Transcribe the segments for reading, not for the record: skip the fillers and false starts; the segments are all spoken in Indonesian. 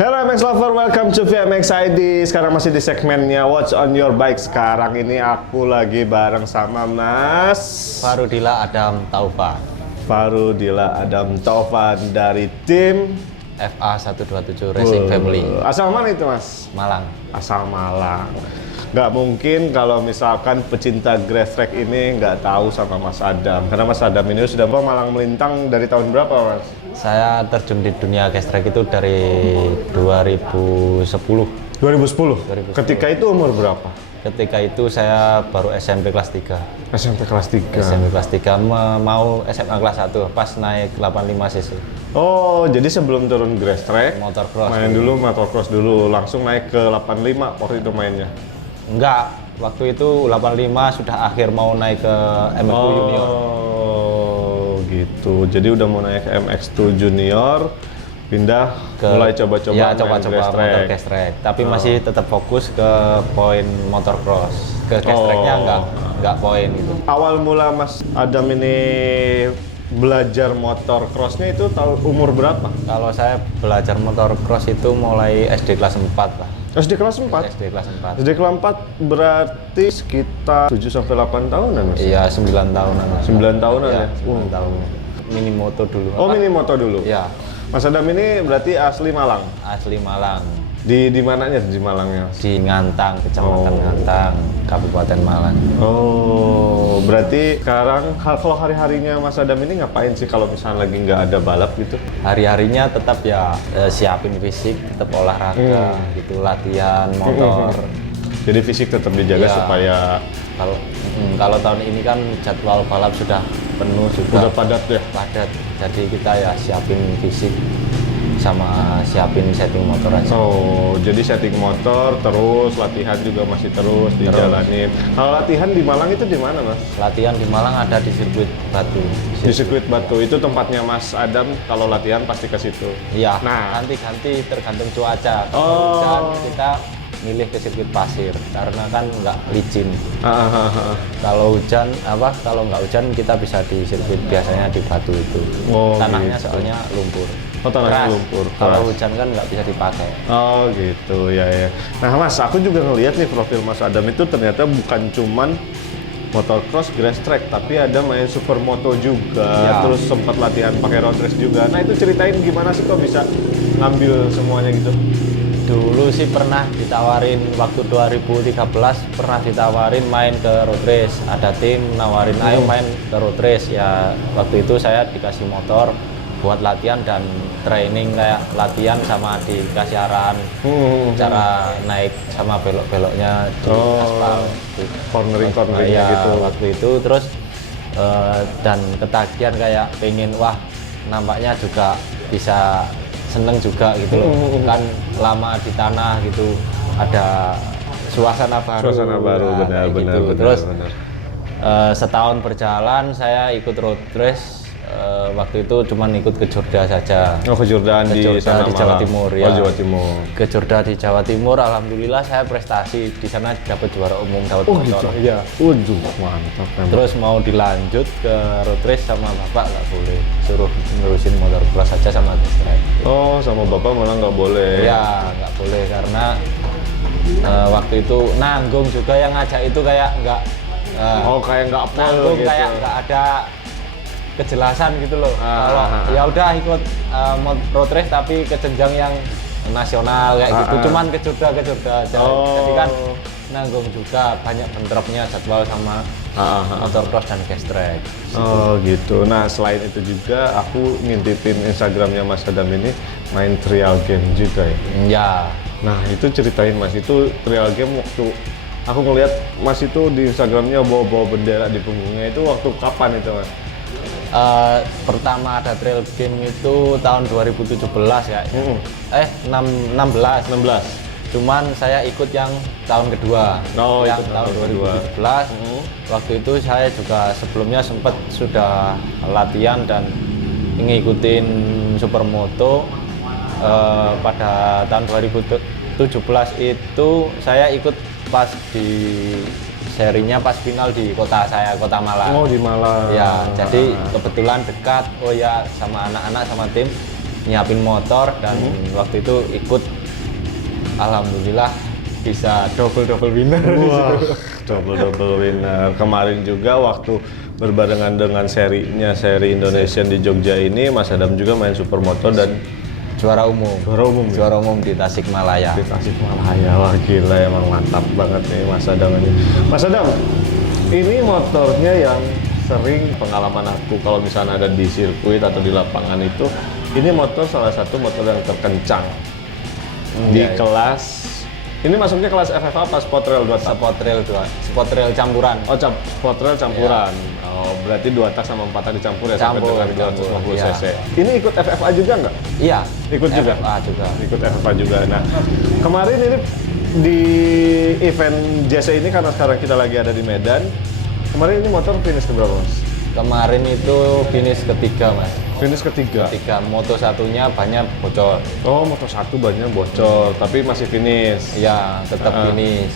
Hello MX Lover, welcome to VMX ID. Sekarang masih di segmennya What's on Your Bike. Sekarang ini aku lagi bareng sama Mas Farudila Adam Taufan. Farudila Adam Taufan dari tim FA 127 Racing Family. Asal mana itu Mas? Malang. Asal Malang. Nggak mungkin kalau misalkan pecinta grass track ini nggak tahu sama Mas Adam. Karena Mas Adam ini sudah Malang melintang dari tahun berapa Mas? Saya terjun di dunia race track itu dari 2010. 2010. Ketika itu umur berapa? Ketika itu saya baru SMP kelas 3. SMP kelas 3. SMP kelas 3 mau SMA kelas 1 pas naik 85 cc. Oh, jadi sebelum turun grass track, Motocross. main dulu motocross dulu, langsung naik ke 85 waktu itu mainnya. Enggak, waktu itu 85 sudah akhir mau naik ke MX2 Junior. Oh, gitu. Jadi udah mau naik ke MX2 Junior, pindah mulai coba-coba ya, main coba-coba grass track. motor grass track. Tapi masih tetap fokus ke poin motocross. Ke grass tracknya enggak poin gitu. Awal mula Mas Adam ini belajar motor crossnya itu tahun umur berapa? Kalau saya belajar motor cross itu mulai SD kelas 4 lah. SD kelas 4? SD kelas 4. SD kelas 4 berarti sekitar 7-8 tahunan Mas? Iya, 9 tahunan. 9 tahunan ya? 9 tahun. Mini moto dulu. Oh, mini moto dulu? Iya, Mas Adam ini berarti asli Malang? asli Malang. Di mananya di Malangnya? Di Ngantang, Kecamatan Ngantang, Kabupaten Malang. Oh, berarti sekarang kalau hari-harinya Mas Adam ini ngapain sih kalau misalnya lagi nggak ada balap gitu? Hari-harinya tetap ya siapin fisik, tetap olahraga, gitu, latihan motor. Jadi fisik tetap dijaga Iya. supaya Kalau tahun ini kan jadwal balap sudah penuh udah juga. padat ya? Padat, jadi kita ya siapin fisik sama siapin setting motor aja. Oh, jadi setting motor terus latihan juga masih terus dijalanin. Kalau latihan di Malang itu di mana Mas? Latihan di Malang ada di sirkuit Batu. Di sirkuit Batu itu tempatnya Mas Adam kalau latihan pasti ke situ. Iya, Nah. ganti-ganti tergantung cuaca. Kalau Oh. hujan kita milih ke sirkuit pasir karena kan nggak licin. Kalau hujan kalau nggak hujan kita bisa di sirkuit biasanya di Batu itu. Oh, Tanahnya gitu. soalnya lumpur. Oh, tanahnya Keras. lumpur, Kalau keras. hujan kan nggak bisa dipakai. Oh gitu ya ya. Nah Mas, aku juga ngelihat nih profil Mas Adam itu ternyata bukan cuman motocross grass track, tapi ada main supermoto juga, Ya. terus sempat latihan pakai road race juga. Nah itu ceritain gimana sih kok bisa ngambil semuanya gitu? Dulu sih pernah ditawarin waktu 2013 pernah ditawarin main ke road race. Ada tim nawarin ayo main ke road race. Ya waktu itu saya dikasih motor buat latihan dan training kayak latihan sama dikasih arahan cara naik sama belok-beloknya di aspal. Cornering-corneringnya Ya, gitu. waktu itu terus dan ketagihan kayak pengen wah nampaknya juga bisa seneng juga gitu loh. Kan lama di tanah gitu ada suasana baru. Suasana baru, Nah, benar, kayak benar, gitu. benar, Terus benar. setahun berjalan saya ikut road race. Waktu itu cuman ikut ke Jorda saja. Oh ke Jordan Ke di Jorda sana di Jawa Malang. Timur, Oh ya. Jawa Timur. Ke Jorda di Jawa Timur, alhamdulillah saya prestasi di sana, dapat juara umum, dapat Oh motor. gitu. Iya. Waduh mantap memang. Terus mau dilanjut ke road race sama bapak nggak boleh, suruh ngurusin motor cross saja sama grass track. Oh sama bapak malah nggak boleh. Ya nggak boleh karena waktu itu nanggung juga yang ngajak itu kayak nggak Oh kayak nggak pol nanggung gitu. kayak nggak ada kejelasan gitu loh. Kalau ya udah ikut road race tapi ke jenjang yang nasional kayak gitu, cuman ke Jorda aja. Jadi kan nanggung juga banyak bentroknya jadwal sama motocross dan grass track. Oh gitu. Nah selain itu juga aku ngintipin Instagramnya Mas Adam ini main trial game juga ya. Ya, Nah itu ceritain Mas, itu trial game waktu aku ngelihat Mas itu di Instagramnya bawa-bawa bendera di punggungnya, itu waktu kapan itu Mas? pertama ada trail game itu tahun 2017 ya. 16. 16. Cuman saya ikut yang tahun kedua. Oh, yang ikut tahun tahun kedua. 2017. Waktu itu saya juga sebelumnya sempat sudah latihan dan ngikutin supermoto. Pada tahun 2017 itu saya ikut pas di serinya pas final di kota saya, Kota Malang. Oh di Malang. Ya, jadi kebetulan dekat. Oh ya, sama anak-anak sama tim nyiapin motor dan waktu itu ikut, alhamdulillah bisa double winner. Wah, double winner. Kemarin juga waktu berbarengan dengan seri Indonesian di Jogja ini, Mas Adam juga main supermoto dan Juara umum di Tasikmalaya. di Tasikmalaya. Wah gila, emang mantap banget nih Mas Adam ini. Mas Adam, ini motornya yang sering pengalaman aku kalau misalnya ada di sirkuit atau di lapangan itu, ini motor salah satu motor yang terkencang di Iya. kelas. Ini masuknya kelas FFA apa Sport Trail 2 tak? Sport trail campuran. Oh, Sport Trail campuran. Oh, berarti 2 tak sama 4 tak dicampur ya Campur, sampai dengan 350 iya. cc. Ini ikut FFA juga nggak? Iya. Ikut juga? FFA juga. Ikut FFA juga. Nah, kemarin ini di event JC ini karena sekarang kita lagi ada di Medan. Kemarin ini motor finish ke berapa, Mas? Kemarin itu finish ketiga, Mas. Finish ketiga. Moto satunya banyak bocor. Oh, motor satu bannya bocor, tapi masih finish. Iya, tetap finish.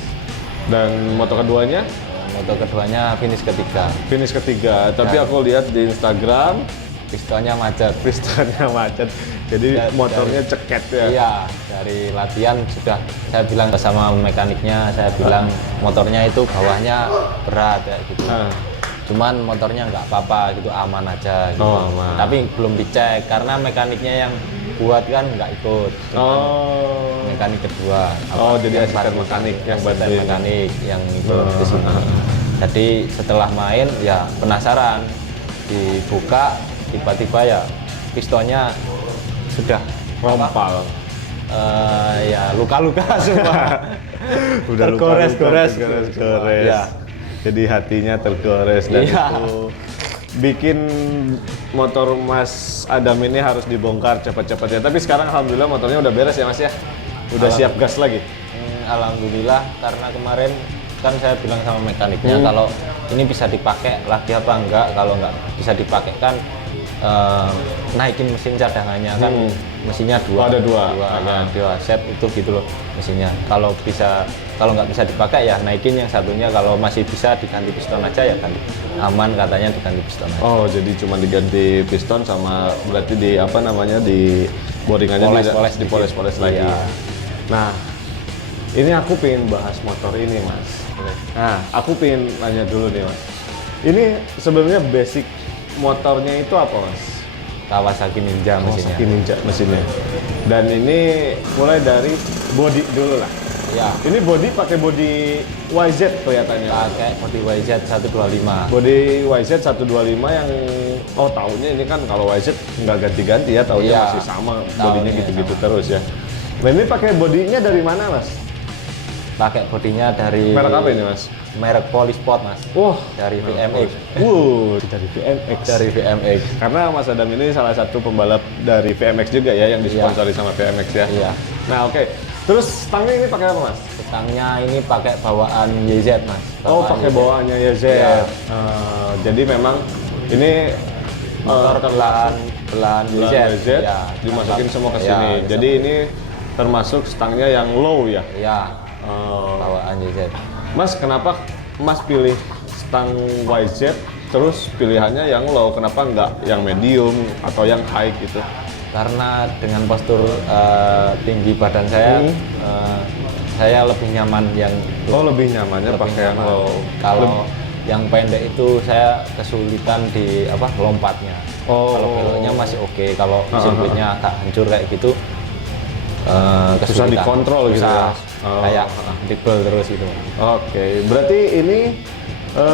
Dan motor keduanya? Moto keduanya finish ketiga. Finish ketiga. Tapi Ya. aku lihat di Instagram Pistonnya macet. pistonnya macet. Jadi motornya ceket ya. Iya, dari latihan sudah saya bilang sama mekaniknya, saya bilang motornya itu bawahnya berat ya gitu. Cuman motornya nggak apa-apa gitu, aman aja gitu. Oh, aman. Tapi belum dicek karena mekaniknya yang buat kan nggak ikut. Oh. Mekanik kedua. Oh, jadi yang asisten bantu- mekanik yang asisten bantuin. mekanik yang ikut ke sini. Jadi setelah main ya penasaran, dibuka tiba-tiba ya pistonnya sudah Rompal. ya luka-luka semua. Udah Tergores-gores. tergores. Iya. Jadi hatinya tergores dan Iya. itu bikin motor Mas Adam ini harus dibongkar cepat-cepat ya. Tapi sekarang alhamdulillah motornya udah beres ya Mas ya. Udah siap gas lagi. Alhamdulillah, karena kemarin kan saya bilang sama mekaniknya kalau ini bisa dipakai lagi apa enggak. Kalau enggak bisa dipakai kan naikin mesin cadangannya kan mesinnya dua. Oh, ada dua. Ada dua set itu gitu loh mesinnya. Kalau nggak bisa dipakai ya naikin yang satunya. Kalau masih bisa diganti piston aja ya ganti. Aman katanya diganti piston aja. Oh, jadi cuma diganti piston sama berarti di apa namanya di boringannya Poles-poles dipoles-poles dikit. lagi. Iya. Nah, ini aku pengen bahas motor ini, Mas. Nah, aku pengen nanya dulu nih, Mas. Ini sebenarnya basic motornya itu apa, Mas? Kawasaki Ninja mesinnya. Kawasaki Ninja mesinnya. Dan ini mulai dari body dulu lah. Ya, Ini body pakai body YZ kelihatannya. pakai body YZ 125. Body YZ 125 yang tahunya ini kan kalau YZ nggak ganti-ganti ya, tahunya Iya, masih sama, tahunya bodinya gitu-gitu sama. terus ya. Nah ini pakai bodinya dari mana, Mas? Pakai bodinya dari Merek apa ini, Mas? merek Polysport, Mas. Wah, Dari VMX. Dari VMX. Dari VMX. Karena Mas Adam ini salah satu pembalap dari VMX juga ya, yang disponsori sama VMX ya. Iya. Nah, oke. Terus stangnya ini pakai apa, Mas? Stangnya ini pakai bawaan YZ, Mas. Oh, Bawaan pakai YZ. bawaannya YZ. Iya. Jadi memang ini Motor belahan YZ, YZ. Ya, dimasukin semua ke ya, sini. bisa. Jadi ini termasuk stangnya yang low ya. Ya, Oh. bawaan YZ. Mas, kenapa Mas pilih stang YZ terus pilihannya yang low? Kenapa nggak yang medium atau yang high gitu? Karena dengan postur tinggi badan saya lebih nyaman yang Oh, lebih nyamannya lebih pakai yang nyaman. low. Kalau yang pendek itu saya kesulitan di lompatnya. Oh. Kalau beloknya masih oke, kalau sirkuitnya agak hancur kayak gitu Susah kesulitan. dikontrol gitu ya? Susah, Oh. kayak dibel terus gitu. Oke, berarti ini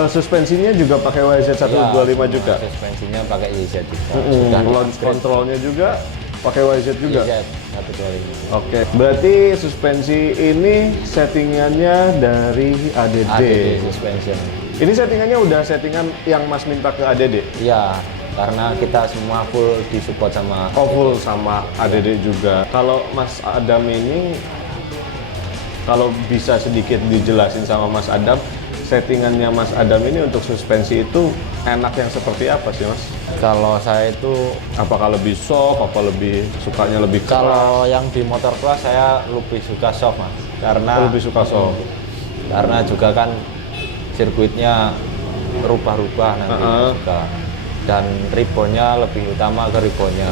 suspensinya juga pakai YZ 125 Ya, juga? suspensinya pakai YZ juga. Launch controlnya juga pakai YZ juga? YZ 125. Oke, berarti suspensi ini settingannya dari ADD. ADD suspension. Ini settingannya udah settingan yang Mas minta ke ADD? Iya, karena kita semua full disupport sama Oh, full sama ADD juga. Kalau Mas Adam ini, kalau bisa sedikit dijelasin sama Mas Adam, settingannya Mas Adam ini untuk suspensi itu enak yang seperti apa sih, Mas? Kalau saya itu Apakah lebih soft, apa lebih sukanya lebih keras? kalau yang di motor cross saya lebih suka soft, Mas. Karena Lebih suka soft. Karena juga kan sirkuitnya rubah-rubah nanti juga. dan ribbonnya lebih utama ke ribbonnya.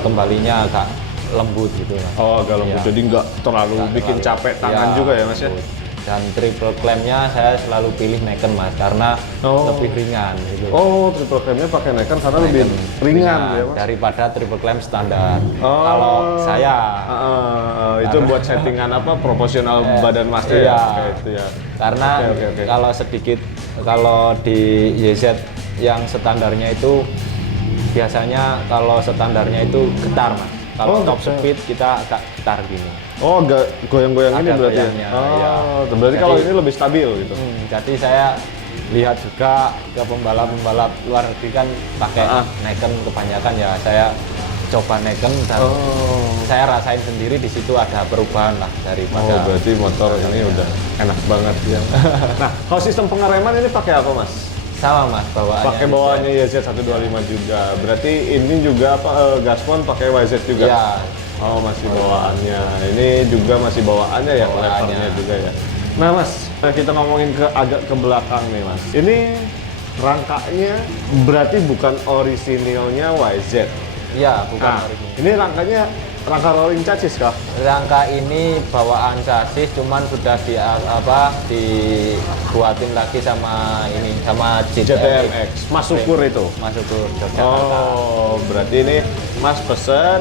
Kembalinya agak lembut gitu Mas. Oh, agak lembut. Iya. Jadi nggak terlalu Nggak bikin terlalu- capek tangan iya, juga ya Mas ya? lembut. Dan triple clampnya saya selalu pilih Neken Mas, karena Oh. lebih ringan gitu. Oh, triple clamp-nya pakai Neken karena lebih ringan ya Mas? daripada triple clamp standar. Oh. Kalau saya itu buat settingan apa proporsional badan Mas ya? iya. Kayak itu ya. Karena Oke. kalau sedikit, kalau di YZ yang standarnya itu biasanya kalau standarnya itu getar Mas. Kalau Oh, top getar. speed kita agak getar gini. Oh, agak goyang-goyang ini Ada berarti. goyangnya, iya. Berarti Jadi- kalau ini lebih stabil gitu. Jadi saya lihat juga ke pembalap-pembalap luar negeri kan pakai Neken kebanyakan, ya saya coba Neken dan saya rasain sendiri di situ ada perubahan lah Oh, daripada. berarti motor ini udah enak banget ya. Nah, kalau sistem pengereman ini pakai apa Mas? Sama Mas bawaannya. Pakai bawaannya YZ125 juga. Berarti ini juga apa gaspon pakai YZ juga? Iya. Oh, masih bawaannya. Ini juga masih bawaannya ya, Bawaannya. levelnya juga ya. Nah, Mas, kita ngomongin agak ke belakang nih, Mas. Ini rangkanya berarti bukan orisinilnya YZ. Iya, bukan Nah, original. ini rangkanya rangka rolling chassis kah? Rangka ini bawaan chassis, cuman sudah dibuatin lagi sama JTMX. Mas Syukur itu. Masuk ke Yogyakarta. Oh, berarti ini Mas pesen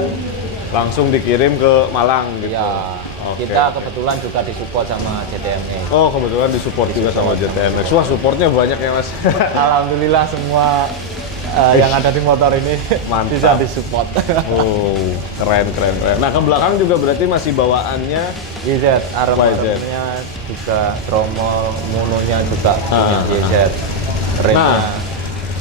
langsung dikirim ke Malang gitu. Iya. Oke, Kita oke. kebetulan juga disupport sama JTMX. Oh, kebetulan disupport juga sama JTMX. Wah, supportnya banyak ya, Mas. Alhamdulillah semua yang ada di motor ini Mantap. bisa disupport. Oh, keren. Nah, ke belakang juga berarti masih bawaannya YZ, armornya juga, tromol, mononya juga punya YZ. Remnya Nah,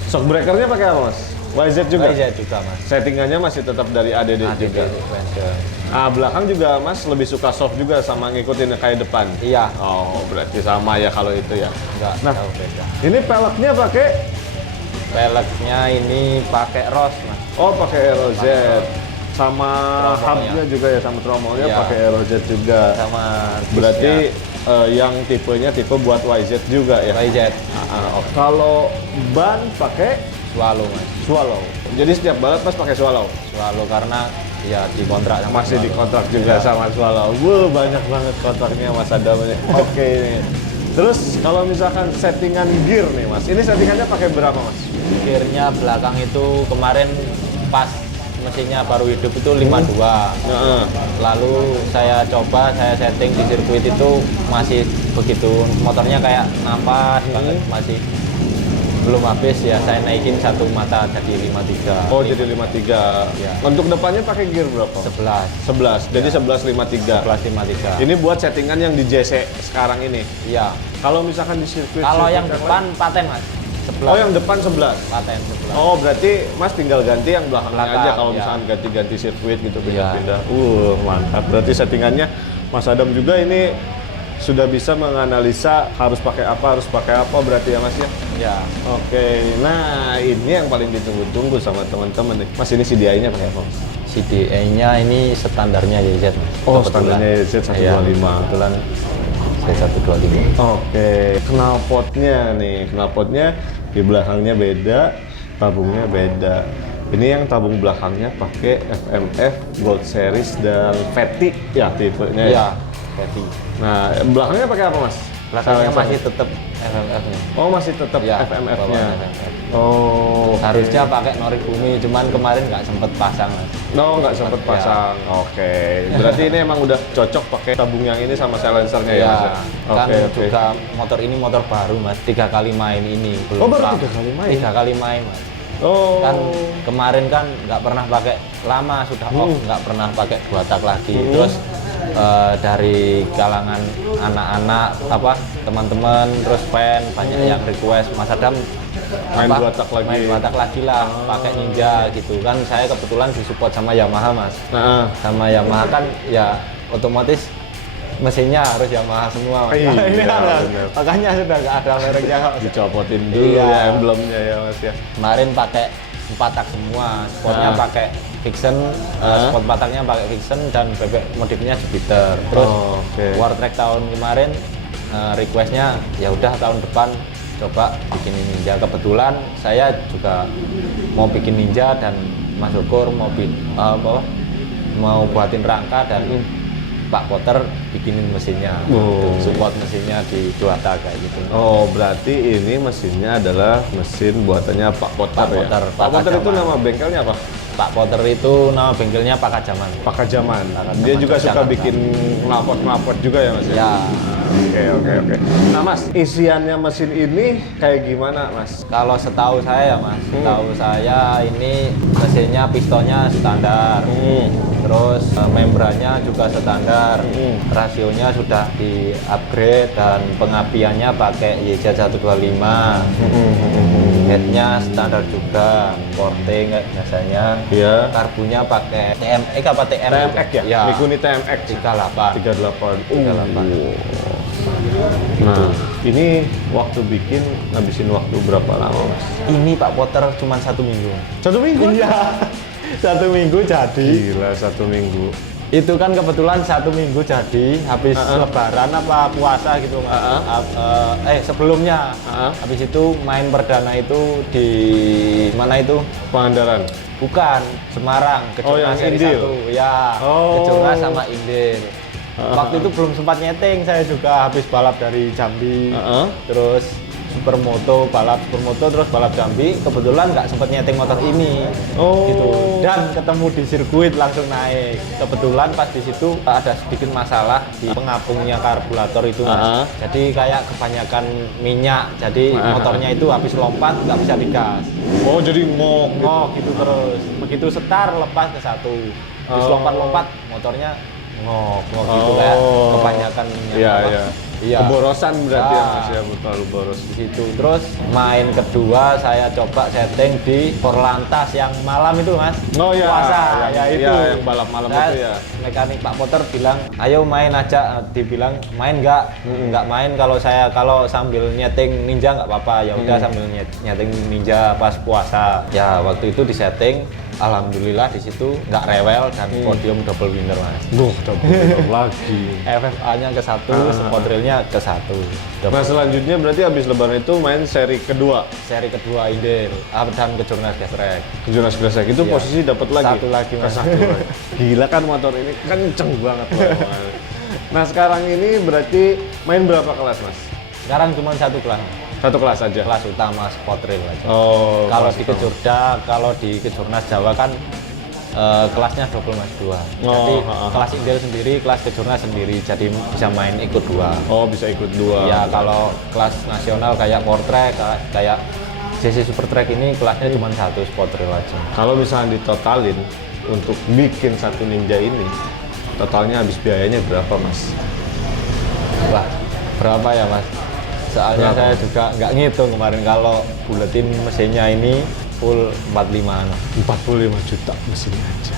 shock breakernya pakai apa, Mas? YZ juga? YZ juga Mas. Settingannya masih tetap dari ADD ADD juga? Ranger. Nah, belakang juga Mas lebih suka soft juga sama ngikutin kayak depan? Iya, Oh, berarti sama ya kalau itu ya. enggak Nah. jauh beda. Ini peleknya pakai Peleknya ini pakai ROS Mas. pakai ROZ. Sama Tromolnya. hubnya juga ya, sama tromolnya Iya. pakai ROZ juga. Sama Berarti yang tipenya tipe buat YZ juga ya? YZ Kalau ban pakai Swallow Mas. Swallow. Jadi setiap balap Mas pakai Swallow? Swallow karena ya dikontrak sama Masih Swallow. dikontrak juga sama Swallow. Wuh, banyak banget kontraknya Mas Adam ini. Oke ini. Terus kalau misalkan settingan gear nih Mas, ini settingannya pakai berapa Mas? Gearnya belakang itu kemarin pas mesinnya baru hidup itu 52. Nah, Lalu saya coba, saya setting di sirkuit itu masih begitu, motornya kayak napas banget, masih belum habis ya, saya naikin satu mata jadi 53. oh jadi 53. Iya. Untuk depannya pakai gear berapa? 11. 11. Jadi 1153. 1153. Ini buat settingan yang di JC sekarang ini. Iya. Kalau misalkan di sirkuit Kalau yang sirkuit depan paten Mas. 11. Oh, yang depan 11. Paten 11. Oh, berarti Mas tinggal ganti yang belakangnya Belakang, aja kalau iya. misalkan ganti-ganti sirkuit gitu Iya. pindah-pindah. Mantap. Berarti settingannya Mas Adam juga ini sudah bisa menganalisa harus pakai apa berarti ya Mas ya? Ya. Oke. Nah, ini yang paling ditunggu-tunggu sama teman-teman nih. Mas, ini CDI-nya pakai apa, Mas? CDI-nya ini standarnya YZ. Oh, Kebetulan. standarnya YZ125. Iya, kebetulan Z125. Oke, knalpotnya nih, knalpotnya di belakangnya beda, tabungnya beda. Ini yang tabung belakangnya pakai FMF Gold Series dan Fatty ya tipenya. Iya, jadi Nah, belakangnya pakai apa Mas? belakangnya Sama- masih tetap FMF-nya. Oh, masih tetap Iya, FMF-nya. bawaan FMF. Oh, oke. Harusnya pakai Norifumi, cuman kemarin nggak sempet pasang Mas. No, nggak sempet Ya. pasang. Oke. Berarti ini emang udah cocok pakai tabung yang ini sama silencernya ya, Iya, Mas? ya? kan Oke, oke. juga motor ini motor baru Mas, 3 kali main ini. Oh, baru paham. 3 kali main? 3 kali main Mas. Oh. Kan kemarin kan nggak pernah pakai, lama sudah off, nggak pernah pakai 2 tak lagi. Terus dari kalangan anak-anak teman-teman terus fan banyak yang request Mas Adam Main 2 tak lagi. main 2 tak lagi lah pakai Ninja gitu kan. Saya kebetulan disupport sama Yamaha Mas, Nah, sama Yamaha kan ya otomatis mesinnya harus Yamaha semua Mas. Iya, Ini kan bener. makanya sudah nggak ada mereknya Mas. dicopotin dulu Iya. ya emblemnya ya Mas ya. Kemarin pakai 4 tak semua, spotnya Nah. pakai Vixen, Nah. spot 4 taknya pakai Vixen dan bebek modifnya Jupiter. Terus Oh, oke. War Track tahun kemarin requestnya ya udah tahun depan coba bikin Ninja. Kebetulan saya juga mau bikin Ninja dan Mas Ukur mau buatin rangka dan Pak Potter bikinin mesinnya, support mesinnya di Dewata kayak gitu. Oh, berarti ini mesinnya adalah mesin buatannya Pak Potter ya? Pak Potter itu nama bengkelnya apa? Pak Potter itu nama bengkelnya Pak Kajaman. Pak Kajaman. Dia juga suka bikin knalpot juga ya Mas? Ya. Oke. Nah Mas, isiannya mesin ini kayak gimana Mas? Kalau setahu saya ya Mas, setahu saya ini mesinnya pistonnya standar. Terus membrannya juga standar, rasionya sudah di-upgrade dan pengapiannya pakai YZ125. Headnya standar juga, Forte nggak biasanya. Iya. Karbunya pakai TMX apa TM? TMX ya? Ya. Mikuni TMX 38. 38. Nah, ini waktu bikin ngabisin waktu berapa lama Mas? Ini Pak Potter cuma 1 minggu. 1 minggu? Iya. 1 minggu jadi. Gila, 1 minggu. Itu kan kebetulan 1 minggu jadi habis Lebaran apa puasa gitu Mas. Sebelumnya habis itu main perdana itu di mana itu? Pangandaran. Bukan, Semarang, Kejurnas yang seri Indil? 1. Ya, Kejurnas sama Indil. Waktu itu belum sempat nyeting, saya juga habis balap dari Jambi. Terus balap supermoto terus balap Jambi. Kebetulan nggak sempat nyeting motor ini. Gitu. Dan ketemu di sirkuit langsung naik. Kebetulan pas di situ ada sedikit masalah di pengapungnya karburator itu Mas. Jadi kayak kebanyakan minyak. Jadi motornya itu habis lompat nggak bisa digas. Oh, jadi ngok Gitu terus. Begitu setar lepas ke satu. Habis lompat-lompat motornya ngok gitu kayak kebanyakan minyak. Iya. Keborosan berarti ya Mas ya, terlalu boros di situ. Terus main kedua saya coba setting di Korlantas yang malam itu Mas. Puasa itu yang balap malam itu ya. Mekanik Pak Potter bilang, "Ayo main aja." Dibilang, "Main nggak main kalau sambil nyeting Ninja nggak apa-apa." Ya udah sambil nyeting Ninja pas puasa. Ya waktu itu di setting alhamdulillah di situ nggak rewel dan podium double winner Mas. Double winner lagi. FFA-nya ke 1, spot rail-nya ke 1. Nah selanjutnya berarti habis Lebaran itu main seri kedua Indil dan Kejurnas Gestrek. Kejurnas Gestrek itu posisi dapat lagi. Satu lagi Mas. Gila kan motor ini kenceng banget. Nah sekarang ini berarti main berapa kelas Mas? Sekarang cuma 1 kelas. 1 kelas aja? Kelas utama spot rail aja. Kalau di Kejurnas Jawa kan kelasnya double Mas 2. Jadi kelas Indil sendiri, kelas Kejurnas sendiri, jadi bisa main ikut 2. Oh, bisa ikut 2. Ya, kalau kelas nasional kayak Portrek, kayak JC Super Track ini kelasnya cuma 1 spot rail aja. Kalau misalnya ditotalin untuk bikin satu Ninja ini, totalnya habis biayanya berapa Mas? Wah, berapa ya Mas? Soalnya saya juga nggak ngitung kemarin, kalau buletin mesinnya ini full 45 juta mesinnya aja.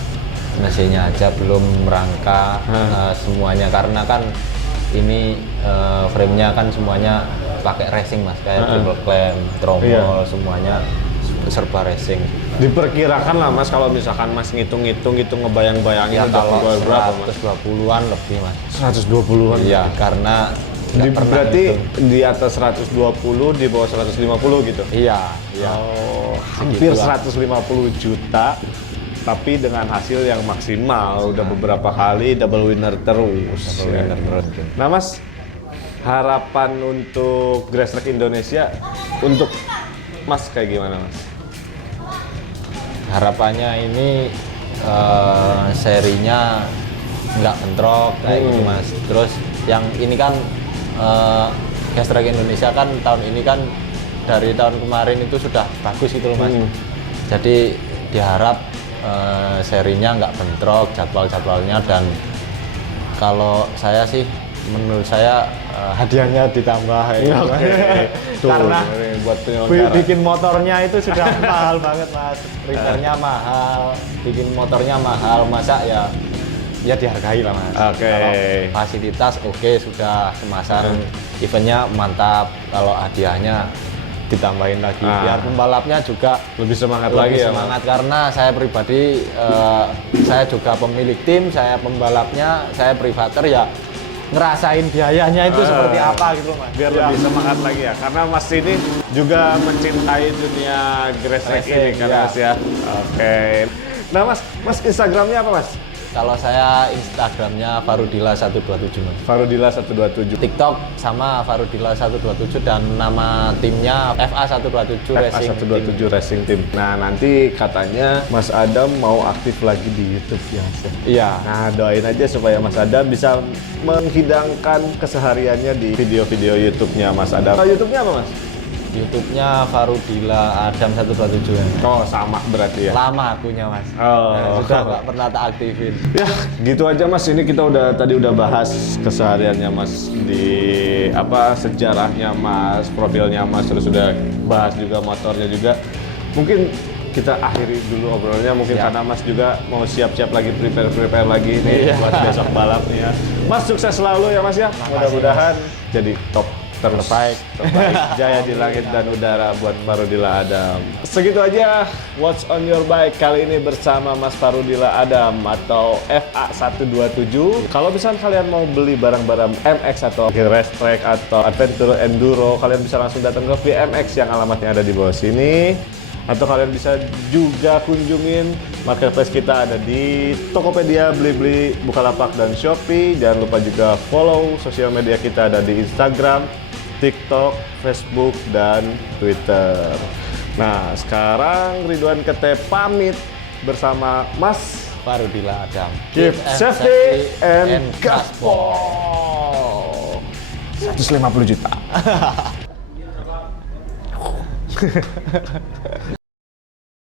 Mesinnya aja belum rangka semuanya, karena kan ini frame-nya kan semuanya pakai racing Mas, kayak triple clamp, tromol, semuanya serba racing. Diperkirakan lah Mas, kalau misalkan Mas ngitung-ngitung gitu, ngebayang-bayangin Ya kalau berapa Mas? 120-an lebih Mas. 120-an? Iya, karena berarti di atas 120, di bawah 150 gitu? Iya. Hampir 150 juta, tapi dengan hasil yang maksimal. Udah beberapa kali double winner terus. Nah Mas, harapan untuk Grass Track Indonesia untuk Mas kayak gimana Mas? Harapannya ini serinya nggak bentrok kayak gitu Mas. Terus yang ini kan Grass Track Indonesia kan tahun ini kan dari tahun kemarin itu sudah bagus gitu loh Mas. Jadi diharap serinya nggak bentrok jadwalnya, dan kalau saya sih menurut saya hadiahnya ditambah ya. Karena buat bikin motornya itu sudah mahal banget Mas. Repairnya mahal, bikin motornya mahal, masa ya dihargai lah Mas. Kalau fasilitas sudah kemasan eventnya mantap, kalau hadiahnya ditambahin lagi biar pembalapnya juga lebih semangat lagi ya. Semangat karena saya pribadi saya juga pemilik tim, saya pembalapnya, saya privater ya. ngerasain biayanya itu seperti apa gitu loh, Mas. Biar lebih semangat lagi ya, karena Mas ini juga mencintai dunia gresek ini kan ya. Mas ya. Oke. Nah Mas Instagramnya apa Mas? Kalau saya Instagramnya Farudila 127, Mas. Farudila 127. TikTok sama Farudila 127 dan nama timnya FA 127 Racing Team. 127 Racing Team. Nah, nanti katanya Mas Adam mau aktif lagi di YouTube ya. Mas? Iya. Nah, doain aja supaya Mas Adam bisa menghidangkan kesehariannya di video-video YouTube-nya Mas Adam. YouTube-nya apa, Mas? YouTube-nya Farudila Adam 127 ya. Oh, sama berarti ya. Lama akunya, Mas. Oh. Ya, sudah nggak pernah tak aktifin. Ya, gitu aja Mas. Ini kita tadi udah bahas kesehariannya Mas di sejarahnya Mas, profilnya Mas, terus udah bahas juga motornya juga. Mungkin kita akhiri dulu obrolannya mungkin karena Mas juga mau siap-siap lagi prepare lagi nih buat besok balap nih ya. Mas sukses selalu ya Mas ya. Mudah-mudahan jadi top terbaik jaya di langit dan udara buat Farudila Adam. Segitu aja What's on Your Bike kali ini bersama Mas Farudila Adam atau FA 127. Kalau misalnya kalian mau beli barang-barang MX atau race track atau adventure enduro, kalian bisa langsung datang ke VMX yang alamatnya ada di bawah sini. Atau kalian bisa juga kunjungin marketplace kita ada di Tokopedia, Blibli, Bukalapak, dan Shopee. Jangan lupa juga follow sosial media kita ada di Instagram, TikTok, Facebook, dan Twitter. Nah, sekarang Ridwan Kete pamit bersama Mas Farudila Adam. Keep safety and gaspol. 150 juta.